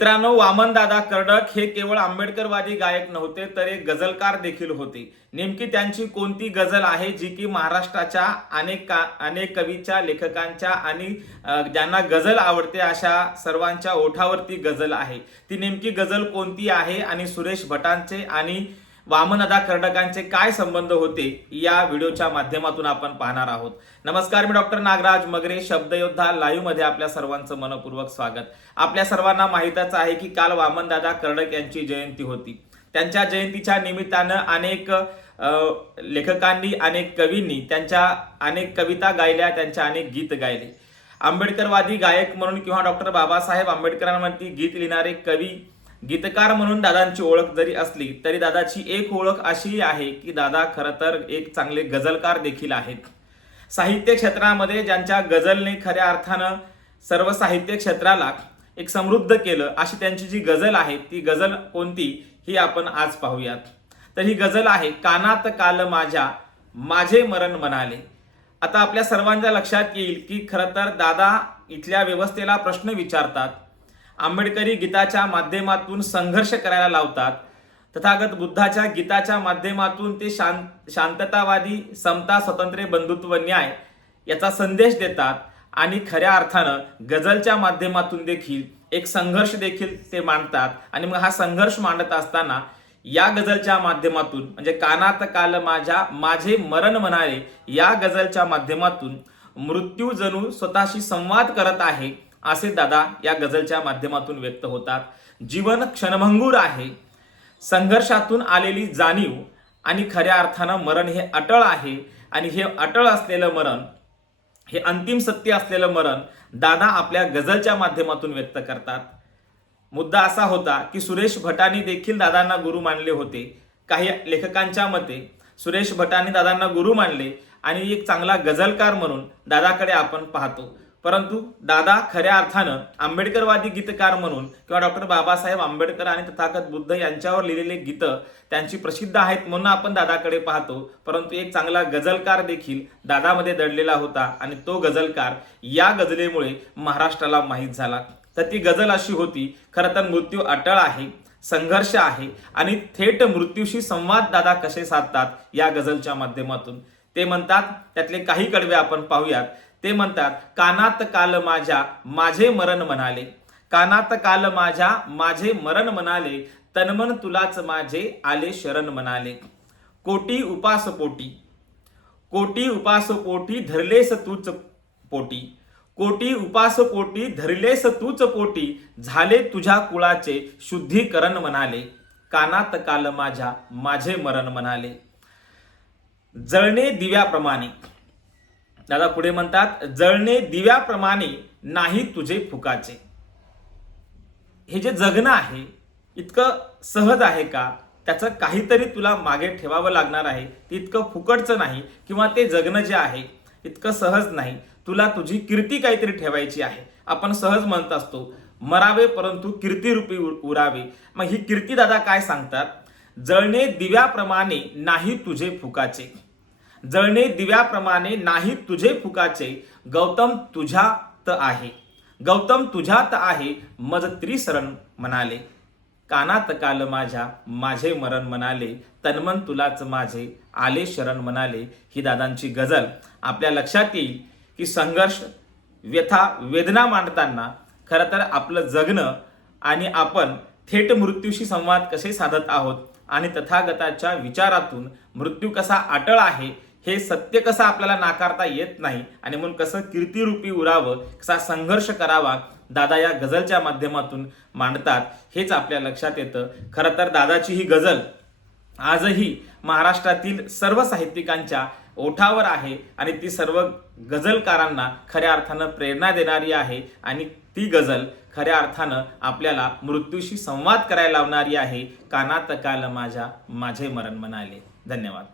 मित्रांनो, वामनदादा कर्डक हे केवळ आंबेडकरवादी गायक नव्हते तर एक गझलकार देखील होते। नेमकी त्यांची कोणती गझल आहे जी की महाराष्ट्राच्या अनेक कवीच्या, लेखकांच्या आणि ज्यांना गझल आवडते अशा सर्वांच्या ओठावरती गझल आहे। ती नेमकी गझल कोणती आहे आणि सुरेश भटांचे आणि वामनदादा कर्डकांचे काय संबंध होते या व्हिडिओच्या माध्यमातून आपण पाहणार आहोत। नमस्कार, मी डॉक्टर नागराज मगरे, शब्दयोद्धा लाईव्ह मध्ये आपल्या सर्वांचं मनपूर्वक स्वागत। आपल्या सर्वांना माहितच आहे की काल वामनदादा कर्डक यांची जयंती होती। त्यांच्या जयंतीच्या निमित्तानं अनेक लेखकांनी, अनेक कवींनी त्यांच्या अनेक कविता गायल्या, त्यांच्या अनेक गीत गायले। आंबेडकरवादी गायक म्हणून किंवा डॉक्टर बाबासाहेब आंबेडकरांवरती गीत लिहिणारे कवी, गीतकार म्हणून दादांची ओळख जरी असली तरी दादाची एक ओळख अशी आहे की दादा खरं तर एक चांगले गझलकार देखील आहेत। साहित्य क्षेत्रामध्ये ज्यांच्या गझलने खऱ्या अर्थानं सर्व साहित्य क्षेत्राला एक समृद्ध केलं अशी त्यांची जी गझल आहे ती गझल कोणती ही आपण आज पाहूयात। तर ही गझल आहे, कानात काल माझ्या माझे मरण म्हणाले। आता आपल्या सर्वांच्या लक्षात येईल की खरं तर दादा इथल्या व्यवस्थेला प्रश्न विचारतात, आंबेडकरी गीताच्या माध्यमातून संघर्ष करायला लावतात, तथागत बुद्धाच्या गीताच्या माध्यमातून ते शांततावादी, समता, स्वातंत्र्य, बंधुत्व, न्याय याचा संदेश देतात आणि खऱ्या अर्थानं गझलच्या माध्यमातून देखील एक संघर्ष देखील ते मांडतात। आणि मग हा संघर्ष मांडत असताना या गझलच्या माध्यमातून म्हणजे कानात काल माझ्या माझे मरण म्हणाले या गझलच्या माध्यमातून मृत्यू जणू स्वतःशी संवाद करत आहे असे दादा या गझलच्या माध्यमातून व्यक्त होतात। जीवन क्षणभंगूर आहे, संघर्षातून आलेली जाणीव आणि खऱ्या अर्थानं मरण हे अटळ आहे आणि हे अटळ असलेलं मरण, हे अंतिम सत्य असलेलं मरण दादा आपल्या गझलच्या माध्यमातून व्यक्त करतात। मुद्दा असा होता की सुरेश भटांनी देखील दादांना गुरु मानले होते। काही लेखकांच्या मते सुरेश भटांनी दादांना गुरु मानले आणि एक चांगला गझलकार म्हणून दादाकडे आपण पाहतो। परंतु दादा खऱ्या अर्थानं आंबेडकरवादी गीतकार म्हणून किंवा डॉक्टर बाबासाहेब आंबेडकर आणि तथागत बुद्ध यांच्यावर लिहिलेले गीतं त्यांची प्रसिद्ध आहेत म्हणून आपण दादाकडे पाहतो। परंतु एक चांगला गझलकार देखील दादामध्ये दडलेला होता आणि तो गझलकार या गझलेमुळे महाराष्ट्राला माहीत झाला। तर ती गझल अशी होती, खरं तर मृत्यू अटळ आहे, संघर्ष आहे आणि थेट मृत्यूशी संवाद दादा कसे साधतात या गझलच्या माध्यमातून। ते म्हणतात, त्यातले काही कडवे आपण पाहूयात। ते म्हणतात, कानात काल माझ्या माझे मरण म्हणाले, कानात काल माझ्या माझे मरण म्हणाले, तनमन तुलाच माझे आले शरण म्हणाले। कोटी उपास पोटी, कोटी उपास पोटी धरलेस तूच पोटी, कोटी उपास पोटी धरलेस तूच पोटी, झाले तुझ्या कुळाचे शुद्धीकरण म्हणाले, कानात काल माझ्या माझे मरण म्हणाले। जळणे दिव्याप्रमाणे, दादा पुढे म्हणतात, जळणे दिव्याप्रमाणे नाही तुझे फुकाचे। हे जे जगणं आहे इतकं सहज आहे का? त्याचं काहीतरी तुला मागे ठेवावं लागणार आहे। ते इतकं फुकटचं नाही किंवा ते जगणं जे आहे इतकं सहज नाही। तुला तुझी कीर्ती काहीतरी ठेवायची आहे। आपण सहज म्हणत असतो मरावे परंतु कीर्तीरूपी उरावे। मग ही कीर्ती दादा काय सांगतात, जळणे दिव्याप्रमाणे नाही तुझे फुकाचे, जळणे दिव्याप्रमाणे नाही तुझे फुकाचे, गौतम तुझ्यात आहे, गौतम तुझ्यात आहे, मज त्रिसरण म्हणाले, कानात काल माझ्या माझे मरण म्हणाले, तन्मन तुलाच माझे आले शरण म्हणाले। ही दादांची गझल आपल्या लक्षात येईल की संघर्ष, व्यथा, वेदना मांडताना खरं तर आपलं जगणं आणि आपण थेट मृत्यूशी संवाद कसे साधत आहोत आणि तथागताच्या विचारातून मृत्यू कसा अटळ आहे हे सत्य कसं आपल्याला नाकारता येत नाही आणि म्हणून कसं कीर्तीरूपी उरावं, कसा संघर्ष करावा दादा या गझलच्या माध्यमातून मांडतात हेच आपल्या लक्षात येतं। खरं तर दादाची ही गझल आजही महाराष्ट्रातील सर्व साहित्यिकांच्या ओठावर आहे आणि ती सर्व गझलकारांना खऱ्या अर्थानं प्रेरणा देणारी आहे आणि ती गझल खऱ्या अर्थानं आपल्याला मृत्यूशी संवाद करायला लावणारी आहे। कानात काल माझ्या माझे मरण म्हणाले। धन्यवाद।